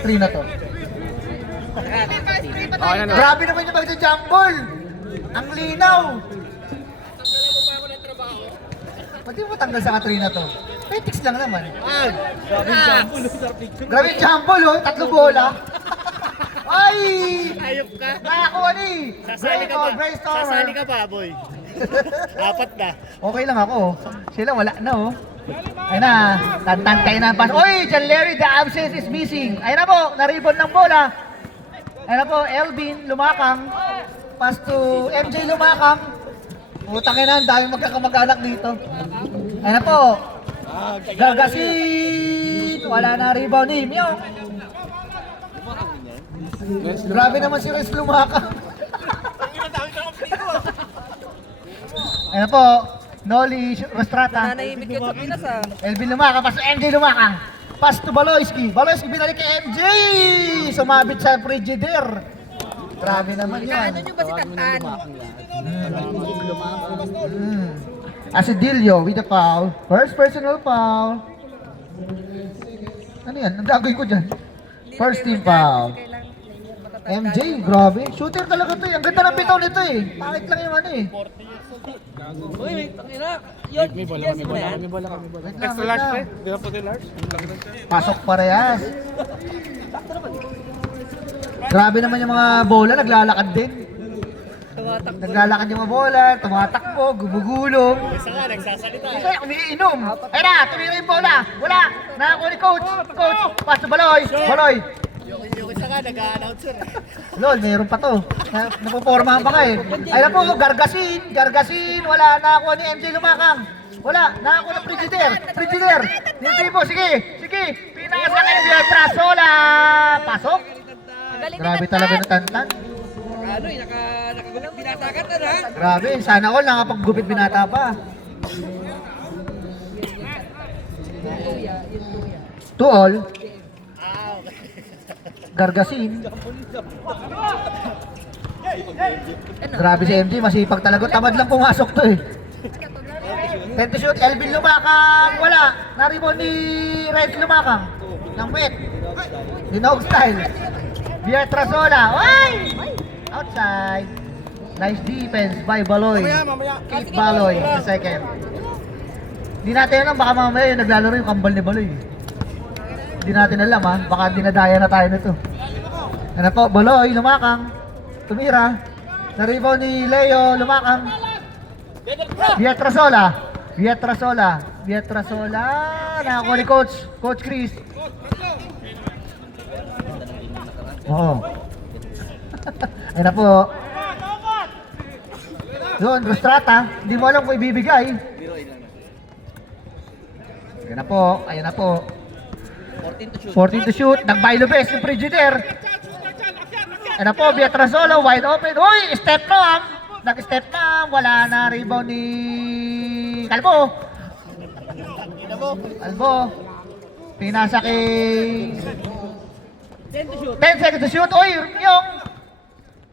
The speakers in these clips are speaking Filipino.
3 na to. Grabe naman yung magja-jump ball. Ang linaw. Pwede mo tanggal sa 3 na to. Petix lang naman. Grabe yung jump ball, oh. 3 bola. Ay! Ayop ka. Nakakuha ni. Sasali ka pa, boy. Apat na. Okay lang ako. Sila wala na, oh. Ayun na, tantantay na pass. Oy, John Larry, the absence is missing. Ayun na po, na-rebound ng bola. Ayun na po, Elvin, lumakang. Pass to MJ, lumakang. Utang ina, ang daming magkakamag-anak dito. Ayun na po. Gagasin. Wala na rebound ni Myong. Grabe naman si Rez lumakang. Ayun na po. Noli Rostrata. Nanahimik ka sa Pinas ah. Elvin lumakang, pass to MJ lumakang. Pass to Baloyski. Baloyski binalik kay MJ. Sumabit sa Frigidaire. Grabe naman yan. Ano nyo ba si Tantan? Asidillo with the foul. First personal foul. Ano yan? Ang gagawin ko dyan. First team foul. MJ, grabe. Shooter talaga to eh. Ang ganda ng bitaw nito eh. Pangit lang yung ano eh. Uy, tangina. Yun, yes mo na yan. Wait lang. Pasok parehas. Grabe naman yung mga bola, naglalakad din. Naglalakad yung mga bola, tumatakbo, gumugulong. Isa nga, nagsasalita. Isa umiinom. Ayun na, tumira yung bola. Wala. Nakakuha ni coach. Coach, pass to Baloy. Baloy. Yung isa nga, nag-a-announcer. Lol, meron pa to. Napupormahan pa ka eh. Ayun na po, Gargasin. Gargasin. Wala. Nakakuha ni MJ lumakang. Wala. Nakakuha ng Frigidaire. Frigidaire. Hindi po. Sige. Sige. Pinasa kayo. Trasola. Pasok. Grabe talaga ng Tantan. Ano eh, nakagulang binatakan na na. Grabe. Sana all nakapaggupit binata pa. 2 all. Gargasin. Grabe si MJ, masipag talaga. Tamad lang pumasok to eh. 10 to shoot, Elvin lumakang. Wala. Naribon ni Red lumakang. Nang wet. Dinog style. Vietrasola. Ay! Outside. Nice defense by Baloy. Keep Baloy sa second. Hindi natin alam, baka mamaya yung naglalaro yung kambal ni Baloy. Hindi natin alam ha, baka dinadaya na tayo nito. Ano po, Baloy, lumakang. Tumira. Na-rebound ni Leo, lumakang. Vietrasola. Vietrasola. Vietrasola. Nakakuha ni Coach. Coach Chris. Oo. Ayun na po. Doon, Rostrata. Hindi mo alam kung ibibigay. Ayun na po. Ayun na po. 14 to shoot. Nag-Bailo best yung Frigidaire. Ayun na po. Vietrasola. Wide open. Uy! Step na. Nag-step na. Wala na. Rebound ni Calvo. Calvo. Pinasa kay 10 seconds to shoot. Uy! Yung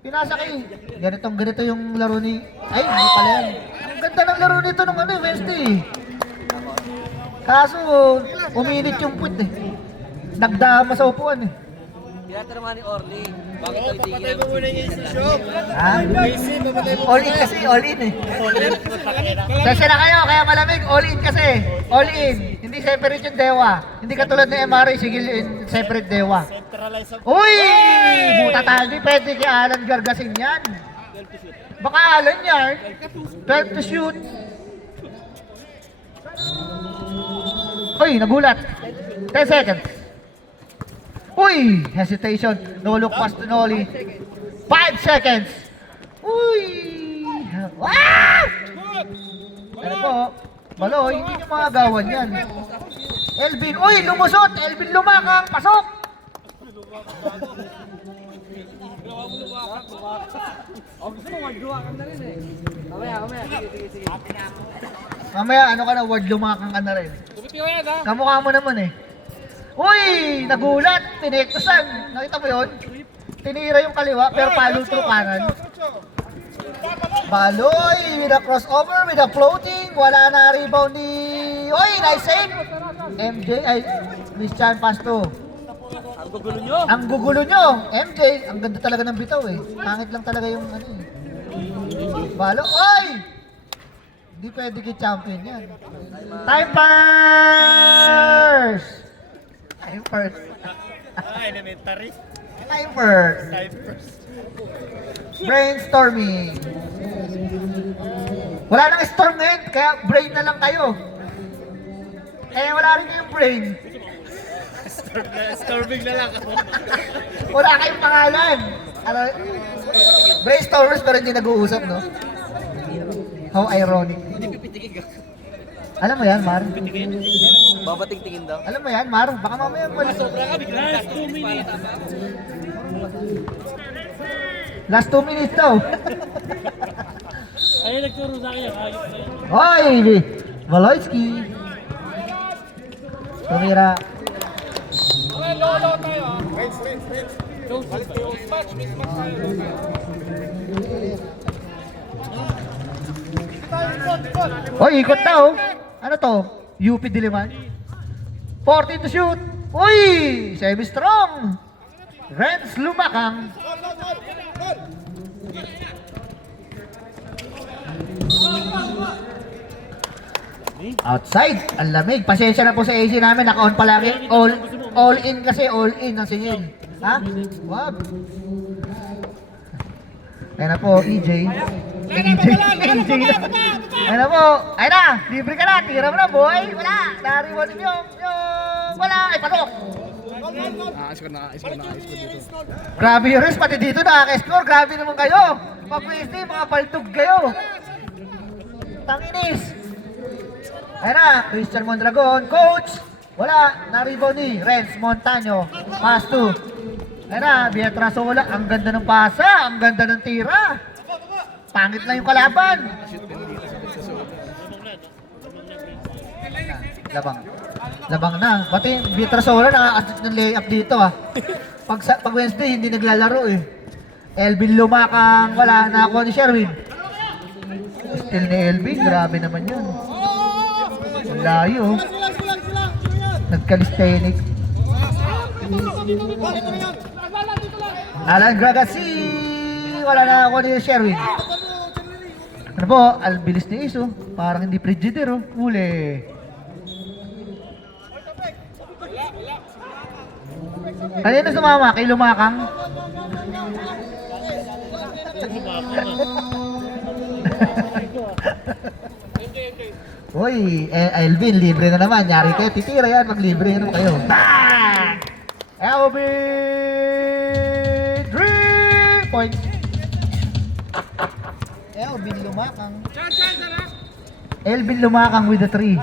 pinasa kay ganito yung laro ni ay hindi pala yan. Ang ganda ng laro nito nung ano Wednesday. Kaso uminit yung puwet eh. Nagdama sa upuan eh. Tinatanong ni Orly. Bakit Papatay mo muna yung institusyon. Ha? All in kasi, all in eh. Kasi na kayo, kaya malamig, all in kasi. All in. Hindi separate yung dewa. Hindi katulad ng MRA, sigil yung separate dewa. Uy! Buta tayo, pwede kay Alan Gargasin yan. Baka Alan yan. 12 to shoot. Uy, nagulat. 10 seconds. Uy! Hesitation. No look pass to Noli. 5 seconds. Uy! Ah! Ano po? Baloy, hindi nyo mga gawan yan. Elvin, uy! Lumusot! Elvin lumakang! Pasok! Mamaya, ano ka na, word lumakang ka na rin. Kamukha mo naman eh. Uy! Nagulat! Tinektosan! Nakita mo yun? Tinira yung kaliwa, pero palo through kanan. Baloy with a crossover, with a floating. Wala na rebound ni... Uy! Nice save! MJ, ay... Miss Chan pass to Ang gugulo nyo. Ang gugulo nyo. MJ, ang ganda talaga ng bitaw eh. Pangit lang talaga yung ano eh. Balo. Oy! Hindi pwede kay champion yan. Time first! Time first. Elementary. Time first. Time first. Brainstorming. Wala nang storm ngayon, kaya brain na lang kayo. Eh, wala rin kayong brain. Storming na lang ako. Wala kayong pangalan. Ano, brainstormers pero hindi nag-uusap, no? How ironic. Alam mo yan, Mar? Babating-tingin daw. Alam mo yan, Mar? Baka mamaya malis. Last 2 minutes. Last 2 minutes daw. Ay, nagturo sa akin. Ayos na yun. Hoy! Valoisky. Tumira. Hoy, ikot na oh. Ano to? UP Diliman? 14 to shoot. Uy! Semi-strong. Renz Lumakang. Outside. Ang lamig. Pasensya na po sa AC namin. Naka-on palagi. All in kasi. All in ang singil. Ha? Wag. Ayan na po, EJ. EJ na. Ayan na po. Ayan na. Libre ka na. Tira mo na, boy. Wala. Nariwan yung wala. Ay, patok. Grabe yung risk. Pati dito nakaka-score. Grabe naman kayo. Pag-Wednesday, mga baltog kayo. Tanginis. Ayan na. Christian Mondragon. Coach. Wala. Na-rebound ni Renz Montaño. Pass to. Ayan na. Bietrasola. Ang ganda ng pasa. Ang ganda ng tira. Pangit lang yung kalaban. Labang na. Pati Bietrasola nakaka-assist ng layup dito ah. Pag Wednesday hindi naglalaro eh. Elvin Lumakang wala na ako ni Sherwin. Still ni Elvin, grabe naman yun. Ang layo. Nagkalistenik. Alan Gragasi, wala na ako ni Sherwin. Ano po, albilis ni Iso. Parang hindi frigider oh. Uli. Kanina sumama kay Lumakang. Uy, Elvin, libre na naman. Yari kayo, titira yan. Mag-libre yan kayo. Bang! Elvin! 3 points. Elvin Lumakang. Elvin Lumakang with the 3.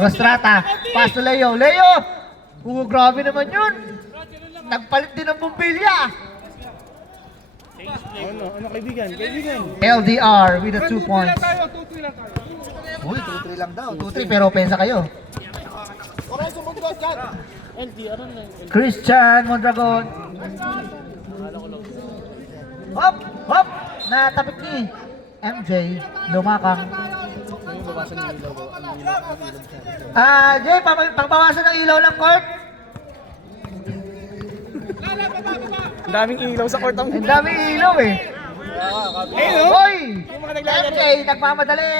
Rostrata, pass to Leo. Leo! Grabe naman yun. Nagpalit din ng bumbilya. Ano kaibigan? LDR with the 2 points. Uy, 2-3 lang daw. 2-3 pero pensa kayo. Christian Mondragon. Hop! Hop! Natapik ni MJ Lumakang. Jay, pagbawasan ng ilaw ng court. Ang daming ilaw sa court ang Ang daming ilaw eh. Hoy! MJ, nagmamadali.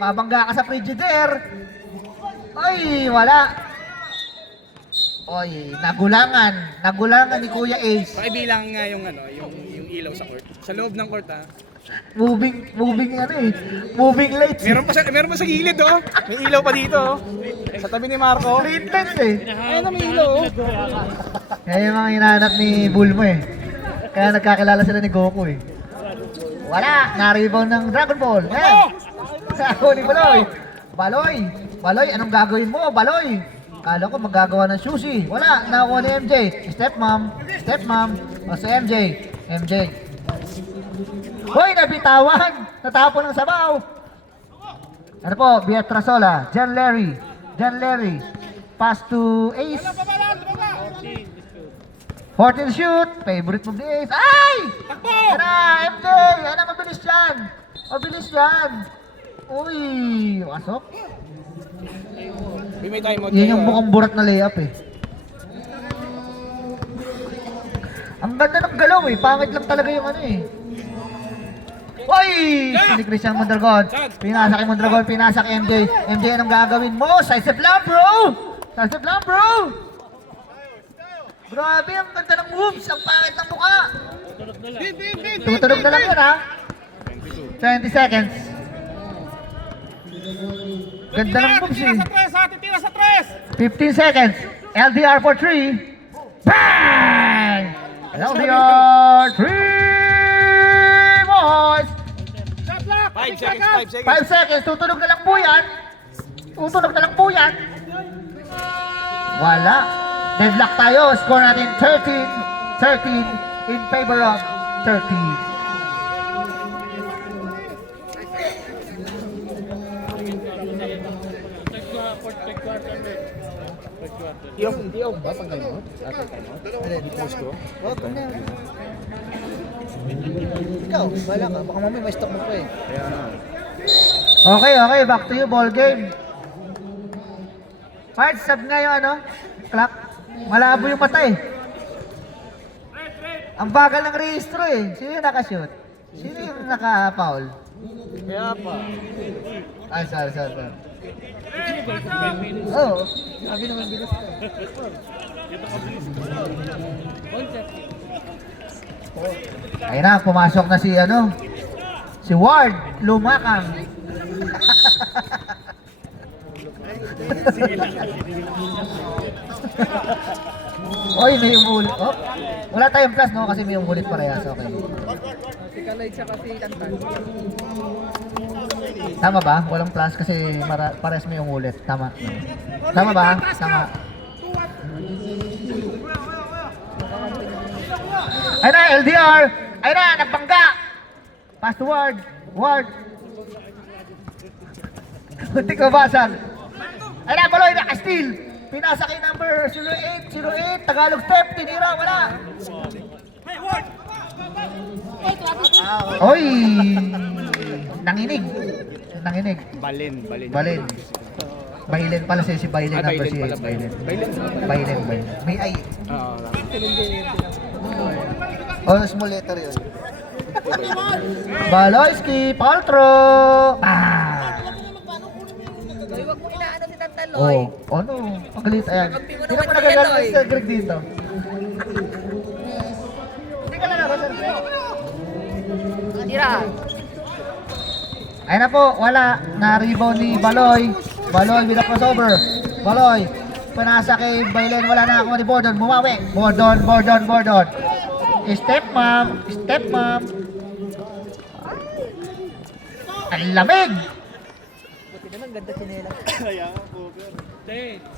Mabangga ka sa frigidaire. Hoy, wala. Hoy, nagulangan. Nagulangan ni Kuya Ace. Pakibilang nga yung yung ilaw sa court. Sa loob ng court Moving ano eh. Moving lights. Meron pa sa gilid oh. May ilaw pa dito oh. Sa tabi ni Marco. Green lights eh. Ayun na may ilaw oh. Kaya yung mga hinahanap ni Bulmo eh. Kaya nagkakilala sila ni Goku eh. Wala! Na-rebound ng Dragon Ball. Ako ni Baloy. Baloy, anong gagawin mo? Baloy! Kala ko magagawa ng sushi. Wala! Nakuha ni MJ. Step mom. O si MJ. Hoy! Nabitawan! Natapon ng sabaw! Ano po? Bietrasola. John Larry. Pass to Ace. 14 shoot. Favorite move ni Ace. Ay! Tara, MJ! Ano, mabilis yan. Uy! Pasok. May time out Yan yung mukhang burat na layup eh. Ang ganda ng galaw eh. Pangit lang talaga yung ano eh. Uy! Si Christian Mondragon. Pinasa kay Mondragon, pinasa kay MJ. MJ, anong gagawin mo? Sidestep lang, bro! Sidestep lang, bro! Grabe, ang ganda ng moves. Ang pangit ng mukha. Tumutunog na lang yun, ha? 20 seconds. Ganda ng moves eh. Tira sa tres! 15 seconds. LDR for 3. Bang! LDR 3, boys! 5 seconds, 5 seconds. 5 seconds. Tutunog na lang po yan. Tutunog na lang po yan. Wala. Deadlock tayo. Score natin 13 in favor of 13. Yung ba pag gano'n? Ikaw, wala ka. Baka mamaya may stock mo pa eh. Okay, okay. Back to you. Ball game. Parts, sub nga yung ano? Clock. Malabo yung mata eh. Ang bagal ng rehistro eh. Sino yung nakashoot? Sino yung naka-foul? Kaya pa. Ay, sorry. Oo. Sabi naman bilis ka. Ayun na, pumasok na si ano? Si Ward Lumakang. Oy, may umulit. Oh, wala tayong plus no kasi may umulit parehas. Okay. Si Kalay siya kasi Tantan. Tama ba? Walang plus kasi parehas may umulit. Tama. Tama ba? Tama. Ayun na, LDR! Ayun na, nagbangga! Pass to Ward! Ward! Kunti ko basag. Ayun na, Baloy, naka-steal! Pinasa kay number 08, Tagalog step, tinira, wala! Oy! Nanginig! Nanginig. Balin. Bailen pala si Bailen number Bailen 6. pala, Bailen. Bailen. May ay. Oo. Oh, small letter yun. Baloyski, Paltro! Ah! Loy, wag mo inaano si Tantan, Loy. Oh, ano? Ang galit, ayan. Kampi mo Hindi naman mo si nagagalit Eloy. sa Greg dito. Hindi ka lang ako, Sir Greg. Tira. Ayun na po, wala. Na-rebound ni Baloy. Baloy with a crossover. Baloy. Panasa kay Bailen, wala na ako ni Bordon. Bumawi. Bordon. Step mom. Ang lamig. Buti naman, ganda sinela.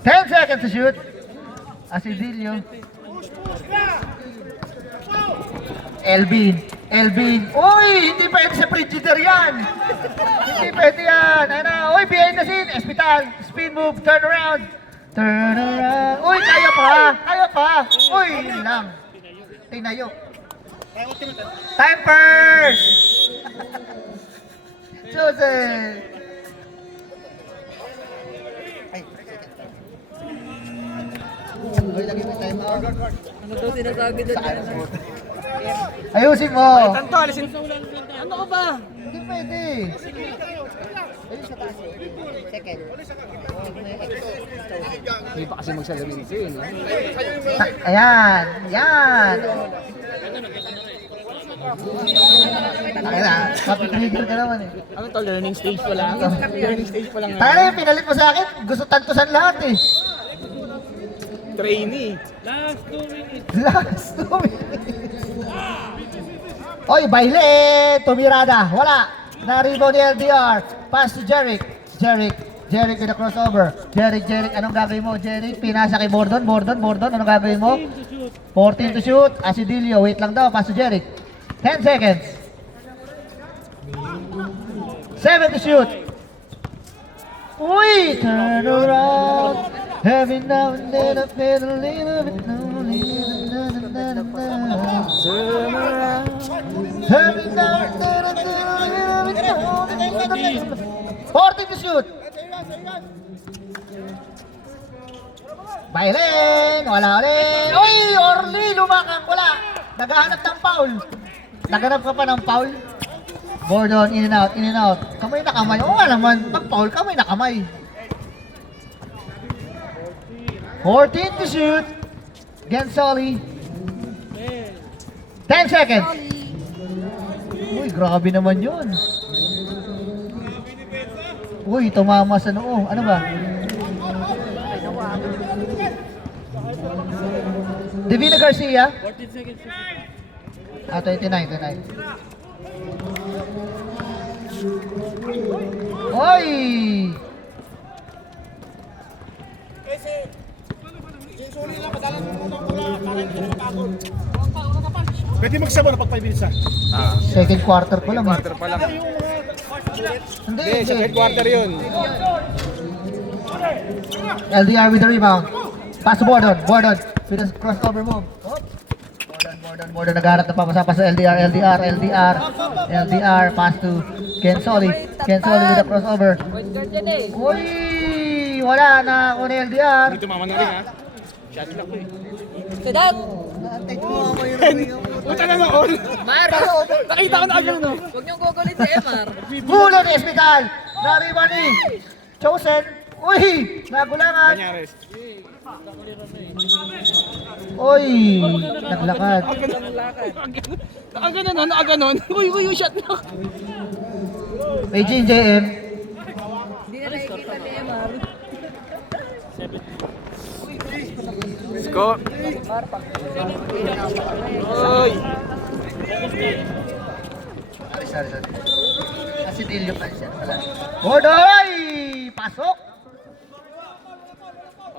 10 seconds to shoot. Asidilio. Elvin. Uy, hindi pwede sa Frigidaire yan. Hindi pwede yan. Ayun na. Uy, behind the scene. Espital. Spin move. Turn around. Uy, kaya pa. Uy, hindi lang. Tinayo. Time first. Joseph. Uy, lagi mo time out. Ano daw sinasabi doon? Ayusin mo. Tanto, alisin. Ano ka ba? Hindi pwede. Hindi pa kasi magsalamin sa'yo, no? Ayan. Ayun, papitrigger ka naman eh. Ano to, learning stage pa lang? Learning stage pa lang. Tayo yung pinalit mo sa akin. Gusto tantusan lahat eh. Trainee. Last 2 minutes. Oy, baile! Tumirada. Wala. Na-rebound ni LDR. Pass to Jeric with a crossover. Jeric. Anong gagawin mo, Jeric? Pinasa kay Bordon. Anong gagawin mo? 14 to shoot. Asidilio. Wait lang daw. Pass to Jeric. 10 seconds. 7 to shoot. Uy! Turn around. Every now and then I feel a little bit lonely. Turn around. Every now and then I feel a little bit lonely. 40 to shoot. Bailen! Wala ulit. Uy! Orly! Lumakang! Wala! Naghahanap ng foul. Naghanap ka pa ng foul. Gordon, in and out, in and out. Kamay na kamay. Oo nga naman, pag foul, kamay na kamay. 14 to shoot. Gensoli. 10 seconds. Uy, grabe naman yun. Uy, tumama sa noo. Ano ba? Divina Garcia. 14 seconds. 29. Oy! Pwede magsabon na pag 5 minutes ha. Second quarter pa lang. Quarter pa lang. Hindi, Hindi, second quarter yun. LDR with the rebound. Pass to Bordon. Bordon with a crossover move. Oh. Bordon nagharap na papasapa sa LDR. Pass to Gensoli. Gensoli with a crossover. Point guard yan eh. Uy! Wala na ako ni LDR. Dito mama na rin ha. Shot clock eh. Sadat! Puta na noon. Mar! Nakita ko na agad no. Huwag niyong gugulit si Emar. Bulot Espital. Nariba ni Chosen. Uy! Nagulangan. Kanyares. Uy! Naglakad. Nakaganon. Uy, shot clock. May JM. Hindi na nakikita ni Emar. Score. Oy. Sorry. Kasi Dilio pa siya. Bodoy! Pasok!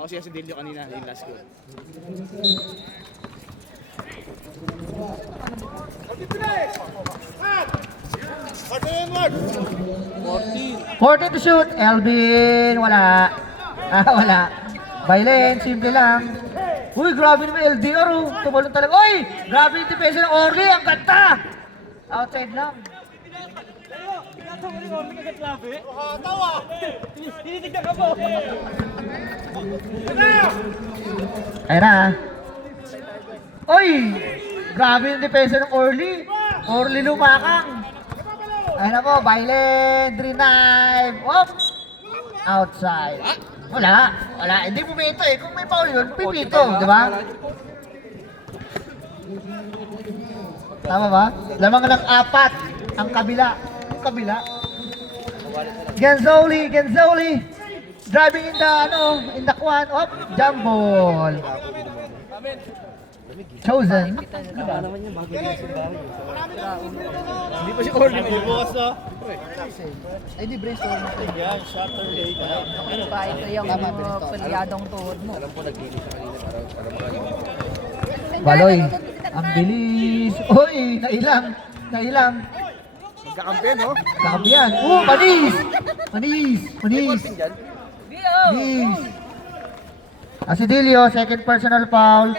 Ako siya si Delio kanina, yung last goal. Edward! 40 to shoot. Elvin, wala. Wala. Bailen, simple lang. Uy, grabe naman LDR oh. Tumalon talaga. Uy! Grabe yung depensa ng Orly. Ang ganda! Outside lang. Ayun na. Uy! Grabe yung depensa ng Orly. Orly lumakang. Ayun na po, Bailen, Dream Knife. Op! Outside. Wala. Hindi pumito eh. Kung may foul yun, pipito. Di ba? Tama ba? Lamang ng 4 ang kabila. Ang kabila. Genzoli. Driving in the kwan. Op! Jump ball. Chosen. Hindi pa si Orly may bukas na. Ay, di brainstorm. Yan, Saturday. Pa ito yung palyadong tuhod mo. Baloy. Ang bilis. Uy, nailang. Magkakampiyan no? Kampiyan. Manis. Bio! Asidilio, second personal foul.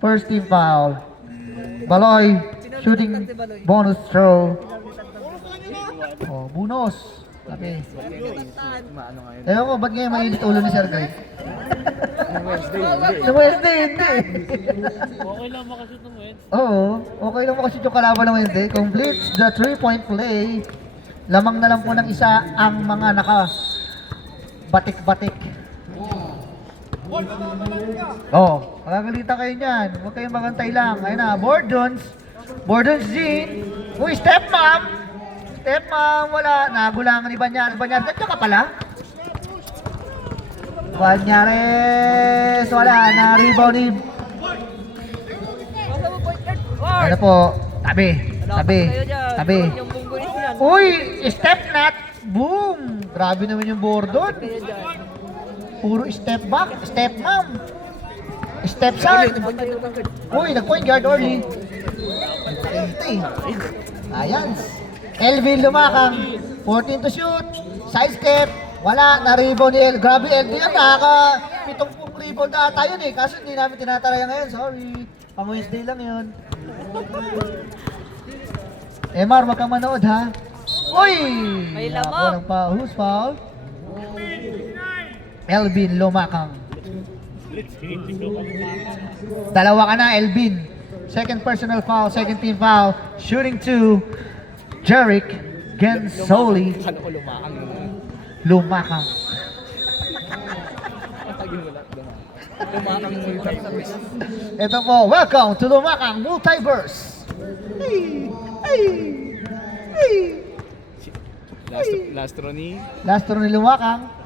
First team foul. Baloy, shooting bonus throw. Oh, bonus. Sabi. Ewan ko, ba't ngayon mainit ulo ni Sergey? Sa Wednesday, hindi. Okay lang makashoot ng Wednesday. Oo, okay lang makashoot yung kalaban ng Wednesday. Completes the 3-point play. Lamang na lang po ng isa ang mga batik-batik. Oh, magagalita kayo niyan. Huwag kayong magantay lang. Ayun na, Bordons Jean. Uy, step mom, wala. Nagulangan ni Banyares. Ganyan ka pala. Banyares, wala. Na-rebound ni... Ano po? Tabi. Yung bunggulis yan. Uy, step nut. Boom. Grabe naman yung Bordon. Puro step back, step mom, step son. Uy, nag-point guard Orly. Ayan. Elvin lumakang. 14 to shoot. Side step. Wala. Na-rebound ni Grabe LDR. Nakaka-pitong rebound na ata yun eh. Kaso hindi namin tinataraya ngayon. Sorry. Pang Wednesday lang yun. Emar, wag kang manood ha. Uy! May lamang. Who's foul? Elvin lumakang. Dalawa ka na, Elvin. Second personal foul, second team foul. Shooting 2, Jeric Gensoli. Ano ko lumakang naman. Lumakang. Lumakang mo Ito po, welcome to Lumakang Multiverse. Hey! Hey! Hey! Last row ni... Last row ni Lumakang.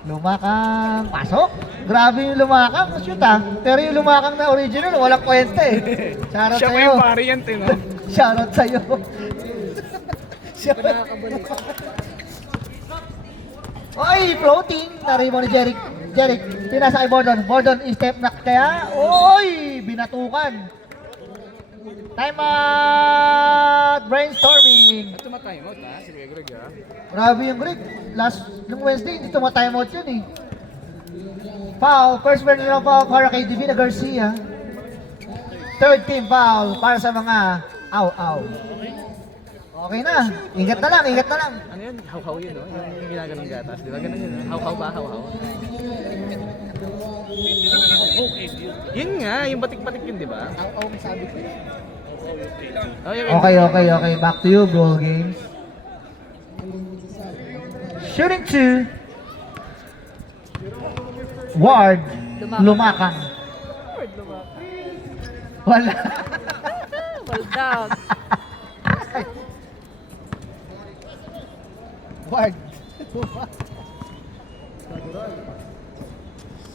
Lumakang, pasok. Grabe yung Lumakang, shoot ah. Pero yung Lumakang na original, walang kwenta eh. Shoutout Siya pa sa'yo. yung variant eh, no? Shoutout sa'yo. Oy, floating. Naribo ni Jeric. Jeric, pinasa kay Bordon. Bordon, step na kaya. Oy, binatukan. Time out! Brainstorming. At tumatime out ha, si Greg ha. Grabe yung Greg. Nung Wednesday, hindi tumatime out yun eh. Foul. First personal foul para kay Divina Garcia. Third team foul para sa mga aw-aw. Okay na. Ingat na lang, ingat na lang. Ano yun? How-how yun, no? Yung ginagalang gatas. Di ba ganun yun? How-how ba? How-how? Yun nga, yung batik-batik yun, di ba? How-how sabi ko. Okay. Back to you, Brawl Games. Shooting 2. Ward. Lumakang. Wala. Well down. Ward.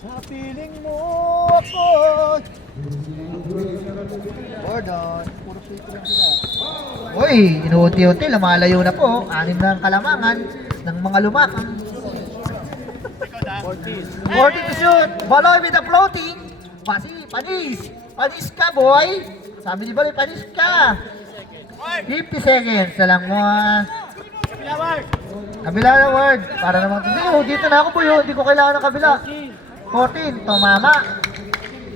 Sa piling mo ako. Gordon. Puro sweet lang sila. Uy, inuuti-uti. Lumalayo na po. 6 na ang kalamangan ng mga Lumakang. 40 to shoot. Baloy with the floating. Panis. Panis ka, boy. Sabi ni Baloy, panis ka. 50 seconds na lang mo. Kabila na word. Para naman. Hindi, dito na ako po yun. Hindi ko kailangan ng kabila. 14, tumama.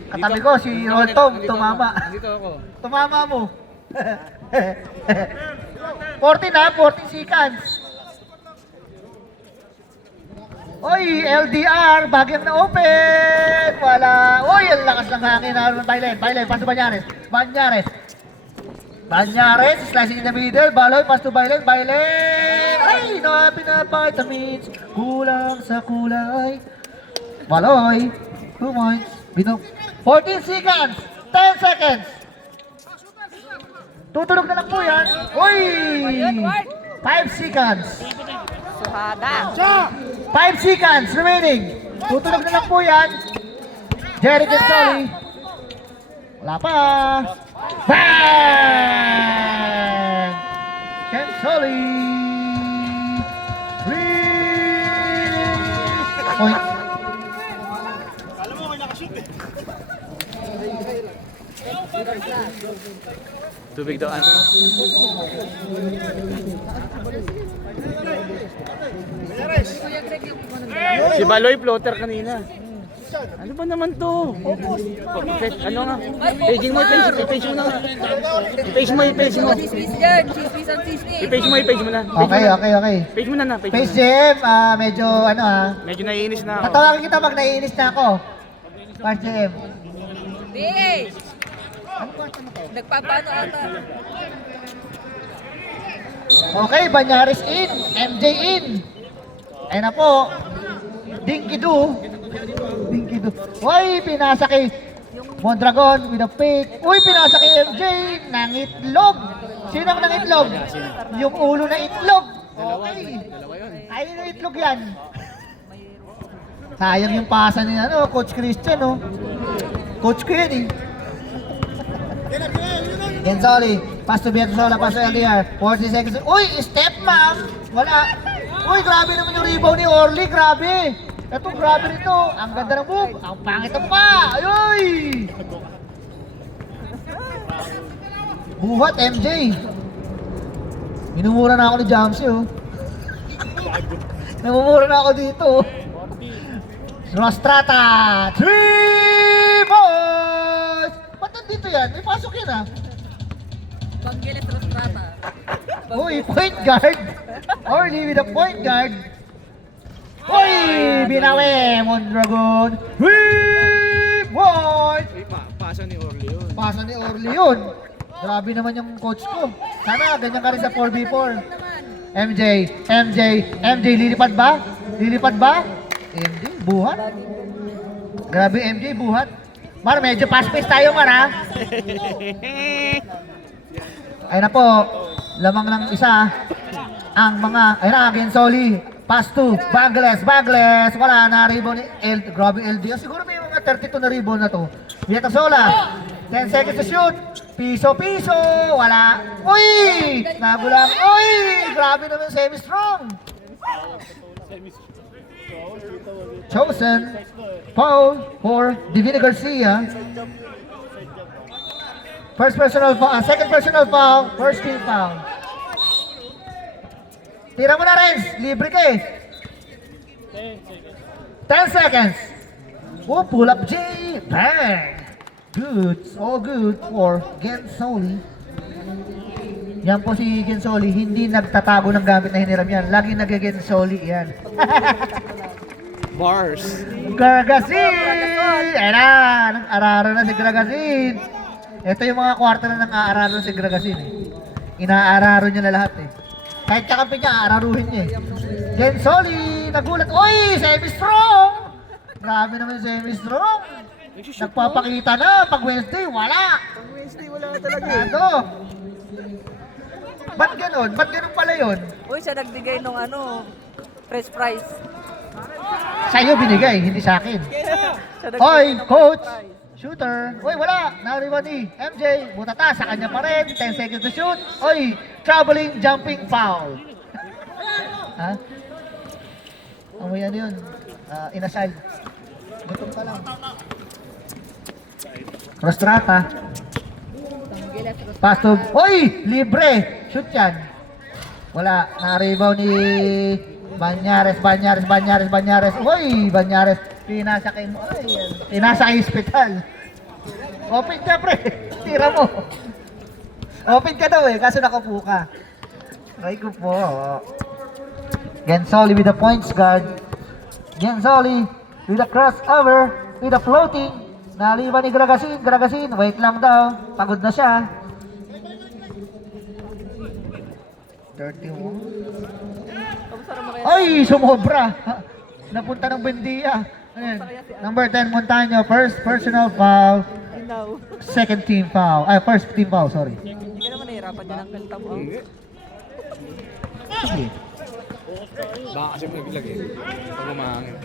Katabi ko, si Roltom, tumama. Dito ako. Tumama mo. 14 ha, 14 seconds. Oy, LDR, bagyang na open. Wala. Oy, ang lakas ng hangin. Bailen, pass to Banyares. Banyares, slicing in the middle. Baloy, pass to Bailen. Ay, nabi na vitamins. Kulang sa kulay. Baloy, 2 points. 14 seconds. 10 seconds. Tutulog na lang po yan. Uy! 5 seconds. Suhada. 5 seconds remaining. Tutulog na lang po yan. Jeric Gensoli. Wala pa. Bang! Gensoli. 3 points. Tubig daw. Si Baloy floater kanina. Ano ba naman to? Ano nga? Paging mo, i-page mo na nga. I-page mo. Chismis yan. Chismis ang chismis. I-page mo na. Okay. Page mo na. Face Jam, medyo ano ha. Medyo naiinis na ako. Tatawagin kita pag naiinis na ako. Face Jam. Hey! Nagpapano ata. Okay, Banyares in, MJ in. Ayun na po. Dinkidu. Uy, pinasa kay Mondragon with a fake. Uy, pinasa kay MJ ng itlog. Sino ang ng itlog? Yung ulo na itlog. Okay. Ayun yung itlog yan. Sayang yung pasa ni Coach Christian, oh. Coach ko yan, eh. Gensoli, pass to Bianzola, pass to LDR. 40 seconds. Uy, step ma'am. Wala. Uy, grabe naman yung rebound ni Orly. Grabe. Ito, grabe rin to. Ang ganda ng move. Ang pangit ang pa. Ayoy! Buhat, MJ. Minumura na ako ni Jamsi, oh. Namumura na ako dito, oh. Rostrata. 3 boys! Ba't nandito yan? May pasok yan, ah. Panggilis Rostrata. Uy, point guard. Orly with a point guard. Uy, binawi. Mondragon. 3 points. Pasa ni Orly yun. Pasa ni Orly yun. Grabe naman yung coach ko. Sana ganyan ka rin sa 4v4. MJ, lilipad ba? Lilipad ba? MJ, buhat. Grabe MJ, buhat. Mar, medyo fast-paced tayo, Mar, ha? Ay na po, lamang ng isa ang mga, ay na, Gensoli, pass to, Bagles, wala na, rebound ni grabe LD, siguro may mga 32 na rebound na to. Vietasola, 10 seconds to shoot, piso, wala, uy, nagulang, uy, grabe naman semi-strong. Chosen, foul for Divina Garcia. First personal foul, second personal foul, first team foul. Tira mo na, Renz. Libre ka eh. 10 seconds. Oh, pull up J. Bang. Good. All good for Gensoli. Yan po si Gensoli. Hindi nagtatago ng gamit na hiniram yan. Laging nag-Gensoli yan. Bars. Garagasin! Ayan na. Nag-araro na si Garagasin. Ito yung mga kwarta na nang-aararo si Garagasin eh. Inaararo niya na lahat eh. Kahit kakampi niya, aararuhin niya eh. Gensoli, nagulat. Uy, semi-strong! Grabe naman yung semi-strong. Nagpapakita na. Pag Wednesday, wala. Pag Wednesday, wala na talaga eh. Ano? Ba't ganun? Ba't ganun pala yun? Uy, siya nagbigay nung ano, fresh prize. Sa'yo binigay, hindi sa akin. Siya nagbigay Oy, ng coach! fresh prize. Shooter! Uy, wala! Nariwan ni MJ. Butata, sa kanya pa rin. 10 seconds to shoot. Oy, traveling, jumping foul. Ha? Amoy ano yun? Inasal. Gutom pa lang. Rostrata. Pass to... Oy! Libre! Shoot yan. Wala. Na-rebound ni Banyares. Uy! Banyares. Pinasakay mo. Ay, pinasakay hospital. Open ka, pre. Tira mo. Open ka daw eh, kaso nakapu ka. Try ko po. Gensoli with the points guard. Gensoli with a crossover, with a floating. Naliban ni Garagasin. Wait lang daw. Pagod na siya. 31. Ay, sumobra. Napunta ng Bendia. Ayan. Number 10, Montaño. First personal foul. Second team foul. Ay, first team foul, sorry. Hindi ka naman nahihirapan niya ng kanta mo. Sige. Baka kasi maglag eh. Pag umahangin.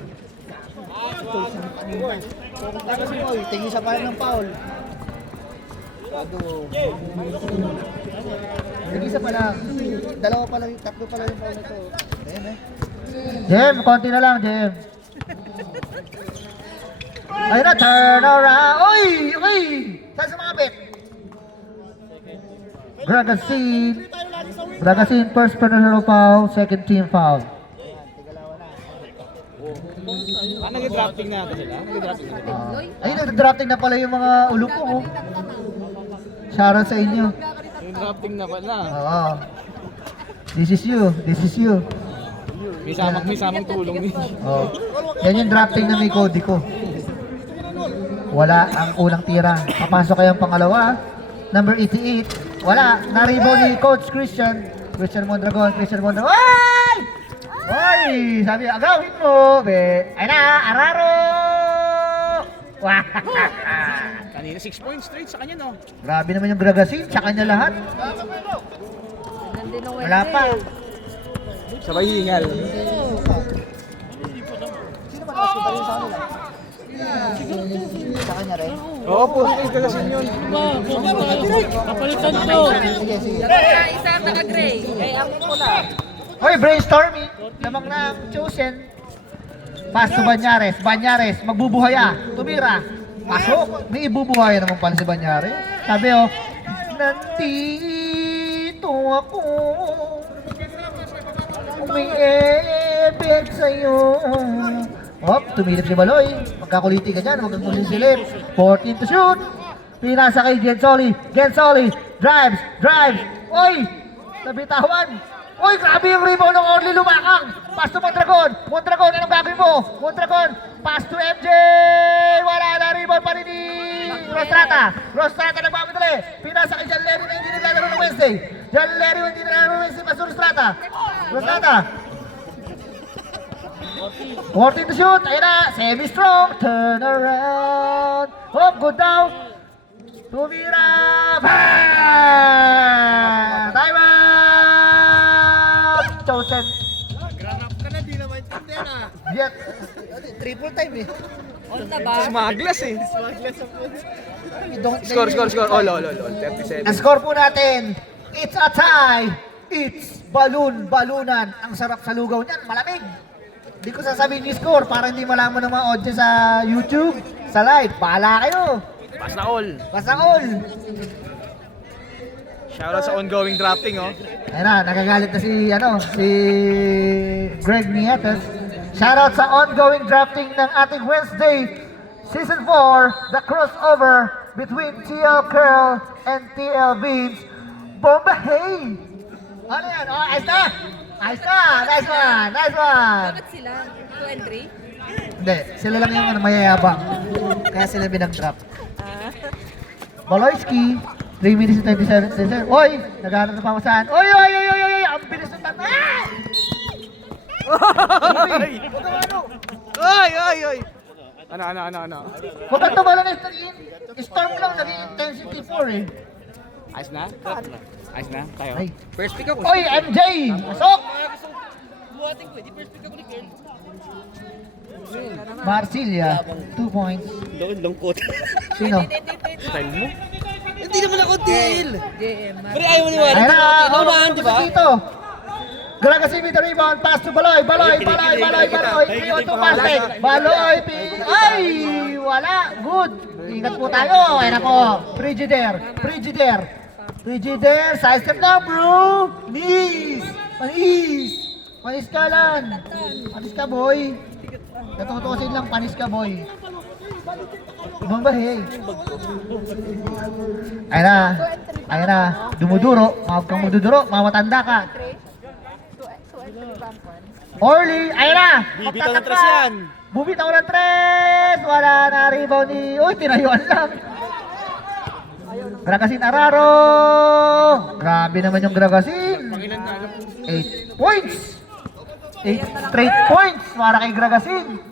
Kasi mo, tingin sa pala ng foul. Nag-isa pa lang. Dalawa pa lang, tatlo pa lang yung foul nito. Ayan eh. Jem, konti na lang, Jem. Ayun na, turn around. Uy! Saan sumabit? Garagasin, first personal foul, second team foul. Nag-drafting na ito sila? Nag-drafting na. Ayun, nag-drafting na pala yung mga ulo ko. Oh. Shoutout sa inyo. Nag-drafting na pala. Oo. This is you. May samang tulong din. Oh. Yan yung drafting na may code ko. Wala ang unang tira. Papasok kayang pangalawa. Number 88. Wala. Naribo ni Coach Christian Mondragon. Ay! Oy! Sabi, agawin mo. Ay na, Araro! Wah! Kanina 6 points straight sa kanya, no? Grabe naman yung Garagasin. Sa kanya lahat. Nandun nung Wala pa. Sabay hingal. Sino ba hospital yung sa kanila? Sa kanya rin? Oo po, kagasin yun. Kapalitan ko. Sige. Isa naka-gray. Kaya ako pula. Hoy, brainstorming. Lamang na ang chosen. Pass to Banyares. Magbubuhaya. Tumira. Pasok. May ibubuhaya naman pala si Banyares. Sabi nandito ako. Umiibig sa'yo. Tumilip si Baloy. Magkakuliti ka dyan. Huwag kang muling silip. 14 to shoot. Pinasa kay Gensoli. Drives. Oy! Nabitawan. Oy, grabe yung rebound ng Orly Lumakang. Pass to Mondragon, anong gagawin mo? Mondragon, pass to MJ. Wala na, rebound pa rin ni Rostrata. Rostrata nagmamadali. Pinasa kay John Larry na hindi naglalaro ng Wednesday. John Larry hindi naglalaro ng Wednesday. Pasok Rostrata. Rostrata. 14 to shoot. Ayun na. Semi-strong. Turn around. Hop, good down. Tumira. Bang! Time out! Chosen. Granap ka na, di na maintindihan ah. Yet. Triple time eh. On na ba? Smaglas eh. Smaglas sa food. Score. All. 37. Ang score po natin, it's a tie. It's balunan. Ang sarap sa lugaw niyan, malamig. Hindi ko sasabihin yung score para hindi malaman ng mga audience sa YouTube, sa live. Bahala kayo. Basta all. Basta all. Shoutout sa ongoing drafting, oh. Ayun na, nagagalit na si Greg Nietes. Shoutout sa ongoing drafting ng ating Wednesday Season 4, the crossover between TL Curl and TL Beans. Bomba hey! Ano yan? Oh, ayos na! Nice one! Bakit sila? 2 and 3? Hindi, sila lang yung mayayabang. Kaya sila binag-drop. Baloyski, 3 minutes and 27 seconds. Oy! Naghahanap na pamasahan. Oy! Ang bilis ng tanda! Oy! Ano? Huwag kang tumala na storm lang, naging intensity 4 eh. Ayos na? Tayo. Ay. First pick ako. Oy, MJ! Pasok! Buhatin ko, di first pick ako ni Girl. Marsilia, 2 points. Lungkot. Sino? Style mo? Hindi naman ako deal. JM. Pero ayaw mo niwala. Ayun na, Naman, di ba? Dito. Gragassi with the rebound, pass to Baloy. Baloy. 3-on-2 pass back. Baloy, ay! Wala, good. Ingat po tayo. Ayun na po. Frigidaire, side step na bro. Panis ka lang. Panis ka boy. Natutusin lang, panis ka boy. Bumbahe. Ayun na. Dumuduro. Mawag kang magduduro. Mamatanda ka. Orly, ayun na. Bibitaw ng tres yan. Bubitaw ng tres. Wala na rebound ni... Uy, tinayuan lang. Gragasin Araro. Grabe naman yung Gragasin. 8 points. 8 straight points para kay Gragasin.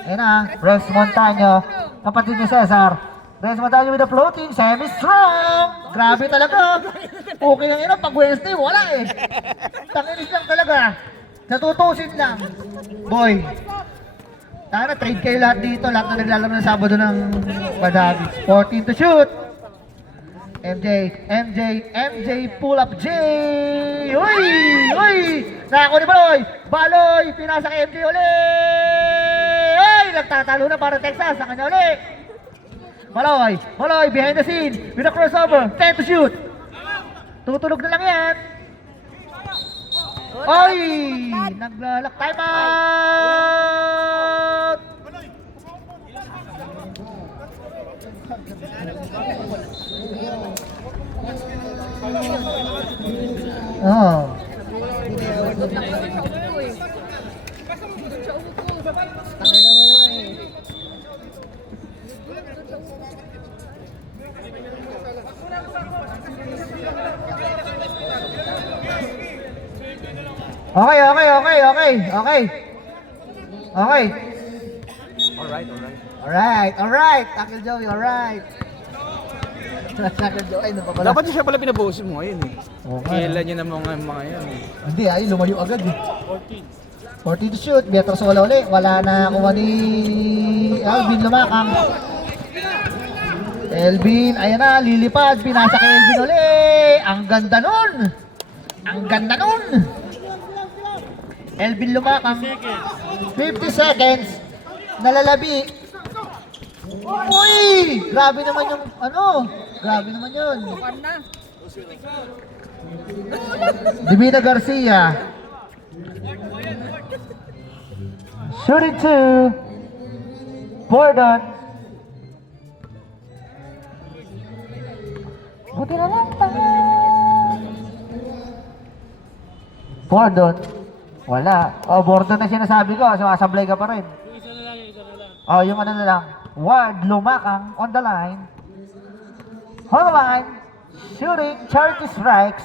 Ayun na, Renz Montaño, kapatid ni Cesar. Renz Montaño with the floating, semi-strong. Grabe talaga. Okay lang yun, pag Wednesday, wala eh. Tanginis lang talaga. Natutusin lang. Boy, tara, trade kayo lahat dito. Lahat na naglalaro ng Sabado ng Badabis. 14 to shoot. MJ, pull up J. Uy! Nako ni Baloy, pinasa kay MJ ulit. Ay, nagtatalo na para Texas sa kanya ulit. Baloy, behind the scene with a crossover, 10 to shoot. Tutulog na lang yan. Oy! Naglalak, time out! Oh. Okay. Alright. Tackle Joey, alright. Tackle Joey, ano pa pala? Dapat siya pala pinabuhusin mo ngayon eh. Okay. Kailan niya ng mga yan eh. Hindi, ay lumayo agad eh. 14 to shoot, Beatrice wala uli. Wala na kuha ni Alvin Lumakang. Elvin, ayan na, lilipad. Pinasa kay Elvin uli. Ang ganda nun. Elvin Lumakang. 50 seconds. Nalalabi. Uy! Grabe naman yung grabe naman yun. Bukan na. Divina Garcia. Shooting 2. Bordon. Buti na lang. Bordon. Wala. Oh, Bordon na sinasabi ko. Sumasablay ka pa rin. Yung isa na lang. Oh, yung ano na lang. Ward Lumakang on the line. On the line. Shooting, charity strikes.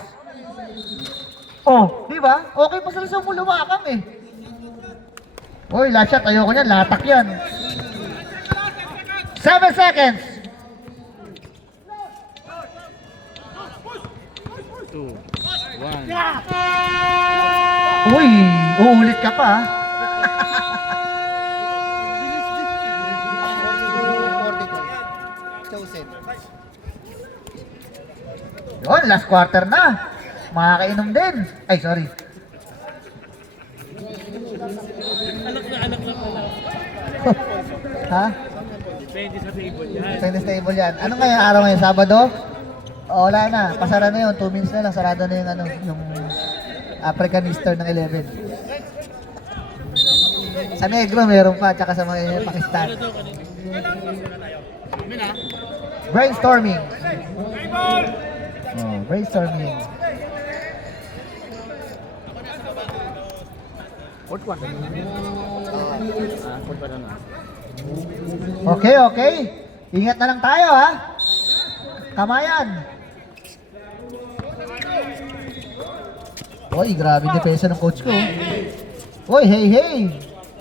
Oh, di ba? Okay pa sa mo Lumakang eh. Uy, last shot. Ayoko niyan. Latak yan. 7 seconds. 2, 1. Uy, uulit ka pa. Yun, last quarter na. Makakainom din. Ay, sorry. Ha? Depende sa table yan. Depende sa table yan. Ano ngayon araw ngayon? Sabado? O, wala na. Pasara na yun. 2 minutes na lang. Sarado na yung, yung African Easter ng 11. Sa Negro meron pa. Tsaka sa mga Pakistan. Brainstorming. Oh, brainstorming. Fourth one. Fourth one na. Okay, okay. Ingat na lang tayo, ha? Kamayan. Oy, grabe depensa ng coach ko. Oy, hey, hey.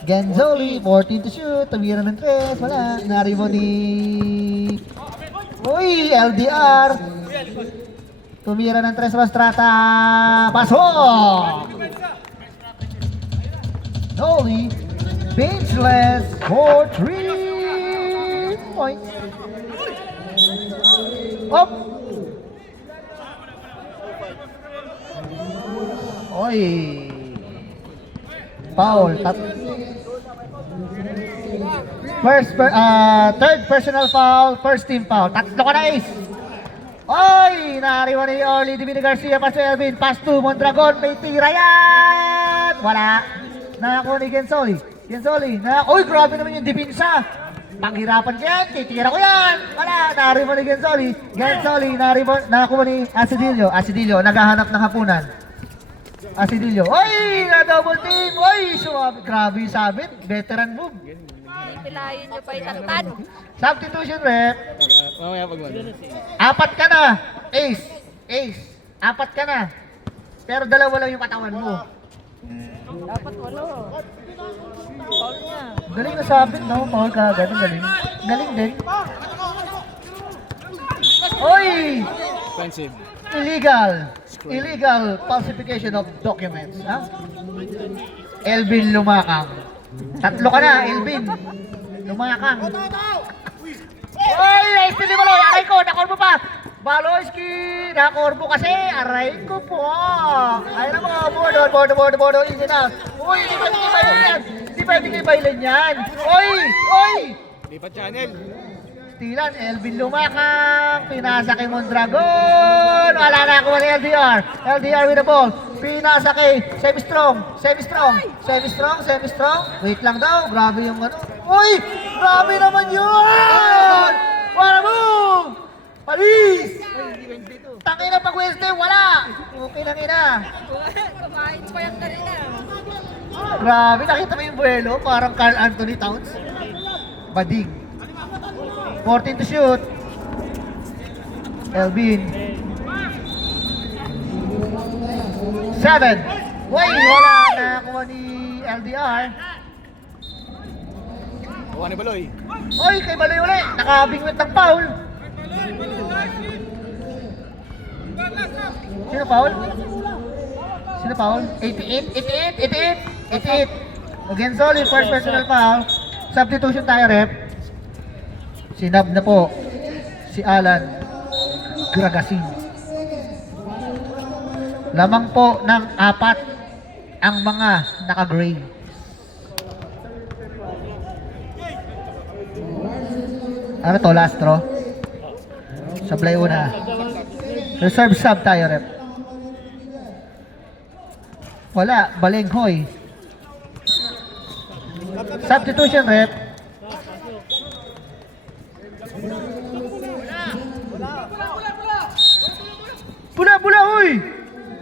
Genzoli, 14 to shoot. Tumira ng 3. Wala. Naribo ni... Uy, LDR. Tumira ng 3 Rostrata. Pasok! Noli, benchless for 3 points. Up. Oy. Foul. Third personal foul, first team foul. Tatlo ka na, Ace. Oy, nariwan ni Orly Divino Garcia, pass to Elvin, pass to Mondragon, may tira yan. Wala. Nakakuha ni Genzoli. Genzoli, uy, grabe naman yung dipinsa. Panghirapan ko yan, titira ko yan. Wala, nariwan ni Genzoli. Genzoli, nakakuha ni Asidillo. Asidillo, naghahanap ng hapunan. Asidillo, oy, na-double team. Oy, grabe yung sabit. Veteran move. Pilayin nyo pa itaktan. Substitution rep. Mamaya pag wala. 4 ka na. Ace. Ace. 4 ka na. Pero 2 lang yung katawan mo. Dapat walo. Paul niya. Galing na sabit, no? Paul ka agad. Galing. Galing din. Oy! Offensive. Illegal. Illegal falsification of documents. Ha? Elvin Lumakang. 3 ka na, Elvin. Lumakang. Oy! Nice to Baloy! Aray ko! Nakorbo pa! Baloyski! Nakorbo kasi! Aray ko po! Ay na mo! Bodo! Hindi na! Uy! Hindi pwede kayo bailan yan! Hindi pwede kayo bailan yan! Oy! Oy! Lipat channel. Stilan, Elvin Lumakang, pinasa kay Mondragon, wala na ako ni LDR, LDR with the ball, pinasa kay semi-strong, wait lang daw, grabe yung ano, uy, grabe naman yun, wala mo, palis, tangina pag Wednesday, wala, okay lang ina, Kumain pa yan kanina. grabe, nakita mo yung buwelo, parang Carl Anthony Towns, bading. 14 to shoot. Elvin. 7. Why? Wala na kuha ni LDR. Kuha ni Baloy. Oy, kay Baloy ulit. Nakabingwit ng foul. Sino foul? Sino foul? 88. Again, solid. First personal foul. Substitution tayo, rep. Sinab na po si Alan Gragasin. Lamang po ng 4 ang mga naka-gray. Ano to, last throw? Sablay una. Reserve sub tayo, rep. Wala, Balenghoy. Substitution, rep. Bula, uy!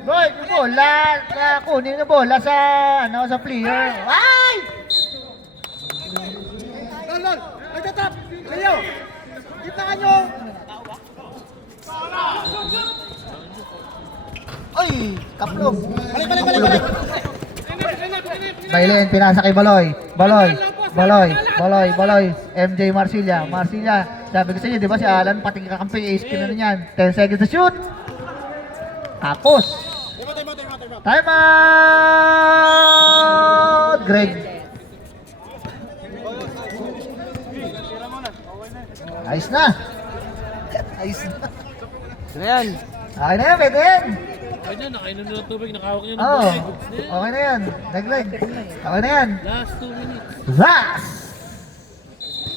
Boy, yung bola, kunin yung bola sa, sa player. Ay! Ay, kaplong. Balik. Bailen, pinasa kay Baloy. Baloy. MJ Marsilia. Sabi ko sa inyo, di ba si Alan, pating kakampi, ace ko na rin yan. 10 seconds to shoot. Tapos. Time out! Greg. Ayos na. Ano yan? Okay na yan, pwede yan. Ay na, nakainom na ng tubig, nakahawak niya ng Oo, tubig. okay na yan. Greg. Okay na yan. Last 2 minutes. Last,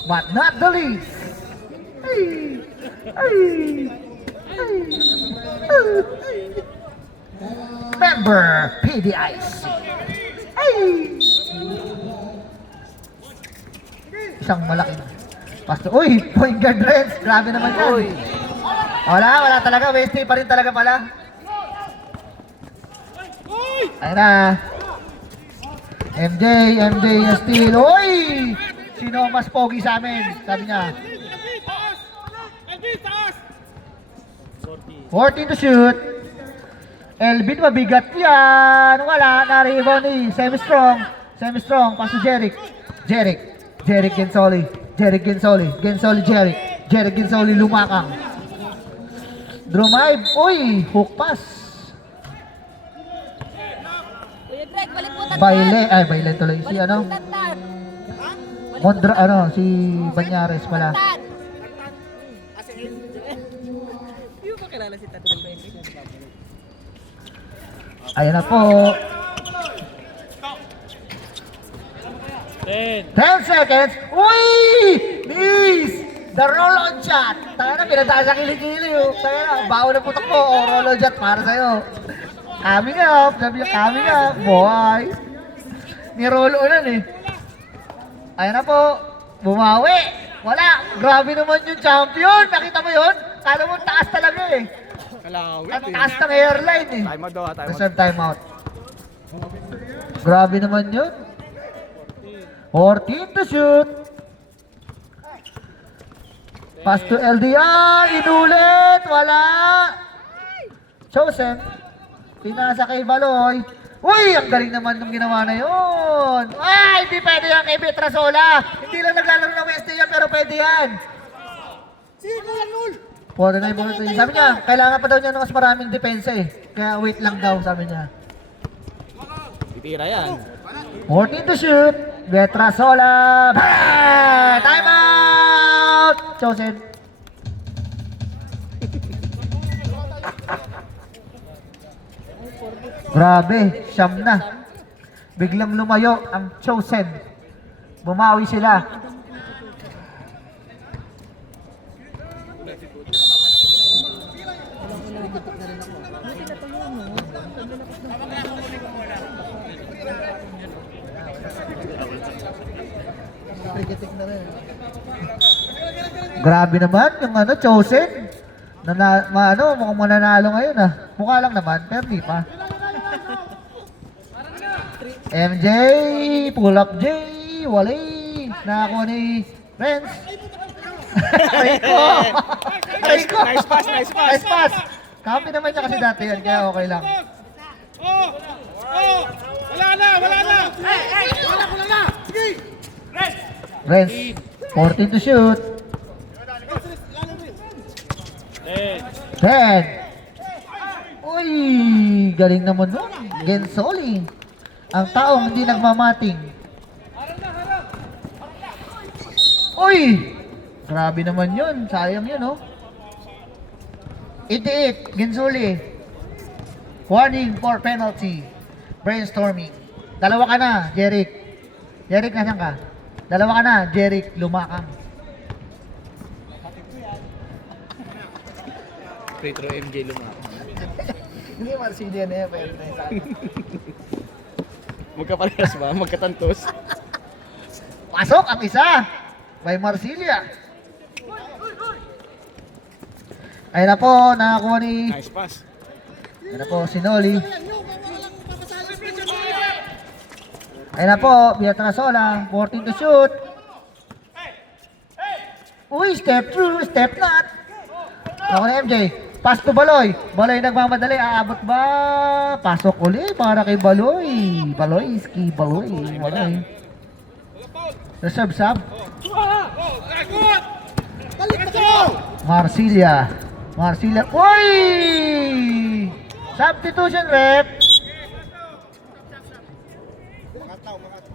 but not the least. Member PDIC. Isang malaki. Pastor, uy, point guard Renz. Grabe naman yan. Wala talaga. Westy pa rin talaga pala. Ayun na. MJ na steal. Uy! Sino mas pogi sa amin? Sabi niya. 14 to shoot. Elvin, mabigat yan. Wala, na-rebound ni semi-strong. Pass to Jeric Gensoli. Jeric Gensoli lumakang. Drive. Uy, hook pass. Kuya Greg, balik mo tandaan. Baile tuloy. Si Balik ano? mo tandaan. Si Banyares pala. Tandaan. Ayan na po. 10. 10 seconds. Uy! Miss! The roll-on shot. Tayo na, pinataas sa kilikili. Tayo na, baon na putok mo. O, roll-on shot para sa'yo. Coming up. Sabi niya, coming up. Boy. Ni-roll-on eh. Ayan na po. Bumawi. Wala. Grabe naman yung champion. Nakita mo yun? Kala mo taas talaga eh. Ang taas ng hairline eh. Time out daw, time out. Reserve timeout. Grabe naman yun. 14 to shoot. Pass to LDR. Inulit. Wala. Chosen. Pinasa kay Baloy. Uy! Ang galing naman ng ginawa na yun. Ay! Hindi pwede yan kay Petrasola. Hindi lang naglalaro ng West yan pero pwede yan. 49 minutes. Sabi niya, kailangan pa daw niya ng mas maraming depensa eh. Kaya wait lang daw, sabi niya. Titira yan. 14 to shoot. Petrasola. Bang! Time out! Chosen. Grabe, siyam na. Biglang lumayo ang Chosen. Bumawi sila. Grabe naman yung Chosen. Mukhang mananalo ngayon ah. Mukha lang naman, pero di pa. MJ, pull up J, wali. Nakakuha ni Renz. Aray ko. Nice pass. Copy naman niya kasi dati yan, kaya okay lang. Wala na! Renz, 14 to shoot. 10. Uy, galing naman nun. Gensoli. Ang taong hindi nagmamating. Uy! Grabe naman yun. Sayang yun, oh. 88. Gensoli. Warning for penalty. Brainstorming. Dalawa ka na, Jeric. Jeric, nasan ka? Dalawa ka na, Jeric. Lumakang. Retro MJ lumakang. Hindi, Marsilia na yan. Pero na yung sana. Magkaparehas ba? Magkatantos? Pasok ang isa by Marsilia. Ayun na po, nakakuha ni... Nice pass. Ayun na po, si Noli. Ayun na po, Petrasola, 14 to shoot. Uy! step through, step not. Ako na MJ. Pass to Baloy. Baloy nagmamadali. Aabot ba? Pasok uli para kay Baloy. Baloyski, Baloy. Baloy. Reserve sub. Marsilia. Marsilia. Uy! Substitution rep.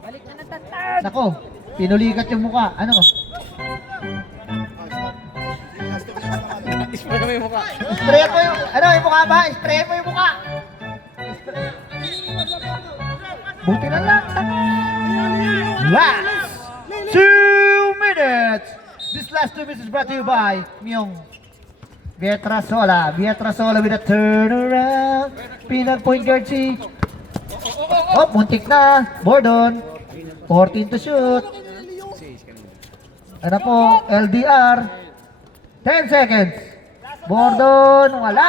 Balik na natatag. Nako, pinulikat yung mukha. Ano? Ispa naman yung mukha. Spray mo yung, ano yung mukha ba? Spray mo yung mukha. Buti na lang. Last 2 minutes. This last 2 minutes is brought to you by Myong Vietrasola. Vietrasola with a turnaround. Pinag point guard si... Oh, muntik na. Bordon. 14 to shoot. Ano po? LDR. 10 seconds. Bordon. Wala.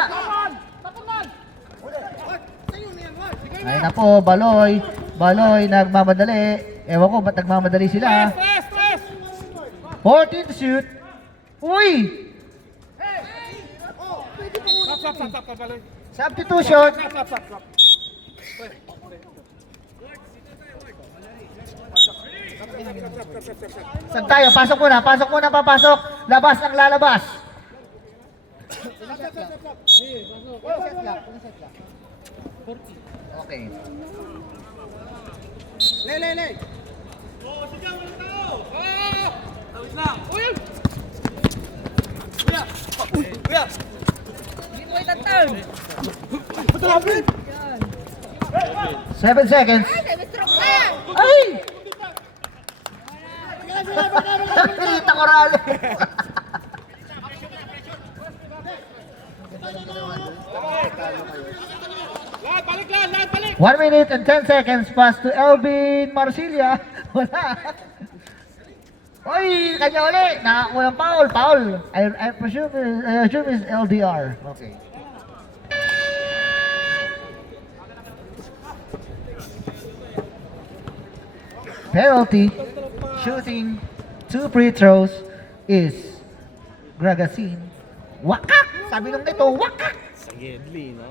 Ayun na po. Baloy. Baloy. Nagmamadali. Ewan ko ba't nagmamadali sila. 14 to shoot. Uy! Substitution. Saan tayo? Pasok muna. Pasok muna. Papasok. Labas ang lalabas. Okay. Hindi mo itatag. 7 seconds. Ay, semi-stroke lang. Ay! Pinita ko rali. Balik lang, balik! 1 minute and 10 seconds. Pass to Elvin Marsilia. Wala. Oy, kanya uli. Nakakulang foul. Foul. I assume is LDR. Okay. Penalty. Shooting 2 free throws is Gragasin. Wakak! Sabi nung nito, wakak! Sa Gedli, no?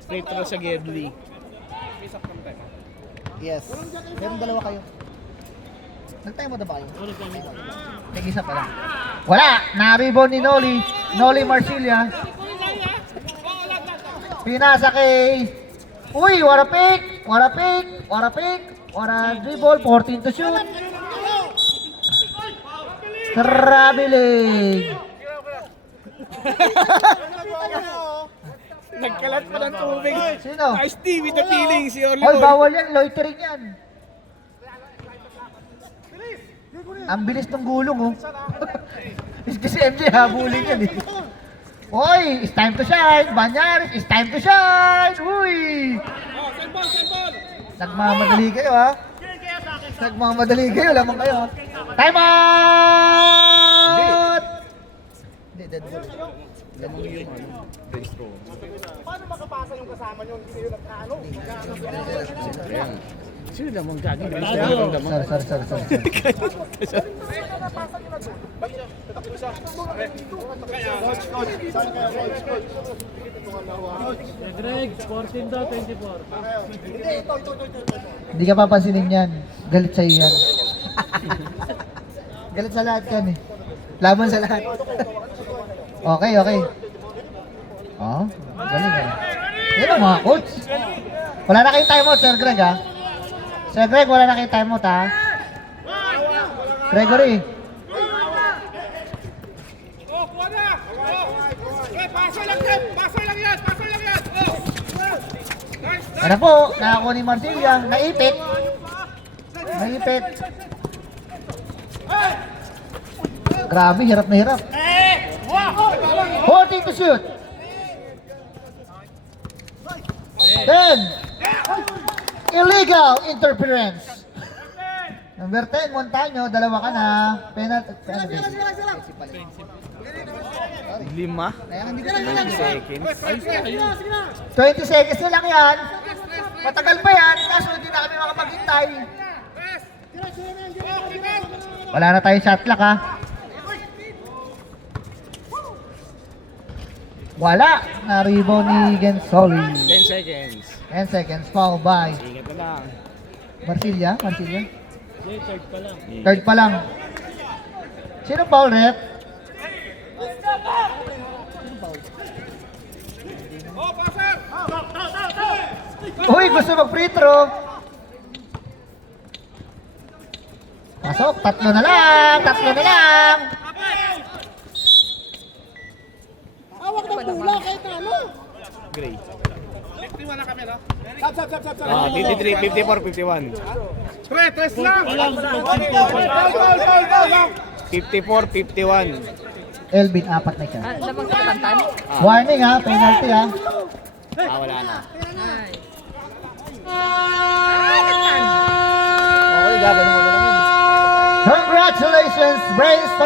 Straight to sa Gedli. Yes. Meron dalawa kayo. Nag-time mo na ba kayo? Nag-isa pa lang. Wala! Na-rebound ni Noli. Noli Marsilia. Pinasa kay... Uy! What a pick! What a pick! What a pick! What a dribble! 14 to shoot! Traveling! Nagkalat pa ng tubig. Sino? Ice tea with the feeling si Oy, Orlon. bawal yan. Loitering yan. Ang bilis ng gulong, oh. Kasi MJ, habulin yan, eh. Oy, it's time to shine. Banyaris, it's time to shine. Uy! Nagmamadali kayo, ha? Nagmamadali kayo. Lamang kayo. Time out! Hindi, dead ball. Lamang yung ano, Destro. Paano makapasa yung kasama nyo? Hindi kayo nagkaano? Ayan. Sino lamang gagi? Lamang. Sorry. Greg, 14 daw, 24. Hindi ka papansinin yan. Galit sa'yo yan. Galit sa lahat yan, eh. Laban sa lahat. Okay. Oh, galing, eh. Yan ang mga coach. Wala na kayong timeout, Sir Greg, ha? Sir Greg, wala na kayong timeout, ha? Gregory. Oh, kuha na! Paso lang yan! Paso lang yan! Oh! Nice! Ano po, nakakuha ni Marsilia. Naipit. Grabe, hirap na hirap. 14 to shoot. 10. Illegal interference. Number 10, Montaño, dalawa ka na. Penalty. 5 seconds. 20 seconds na lang yan. Matagal pa yan, kaso hindi na kami makapaghintay. Wala na tayong shot clock, ha? Wala. Na-rebound ni Gensoli. 10 seconds. 10 seconds. Foul by Ingat na lang. Marsilia. Third pa lang. Sino foul, ref? Oh, passer! Uy, gusto mag-free throw. Pasok. Tatlo na lang. Gray. 51 na kami, no? Sab. Ah, 53, 54, 51. Tres lang! 54, 51. Elvin, apat na siya. Lamang sa katantan. Warning ha, penalty ha. Ah, wala na. Ay. Okay, gagawin mo na lang yun. Congratulations, Brainstorm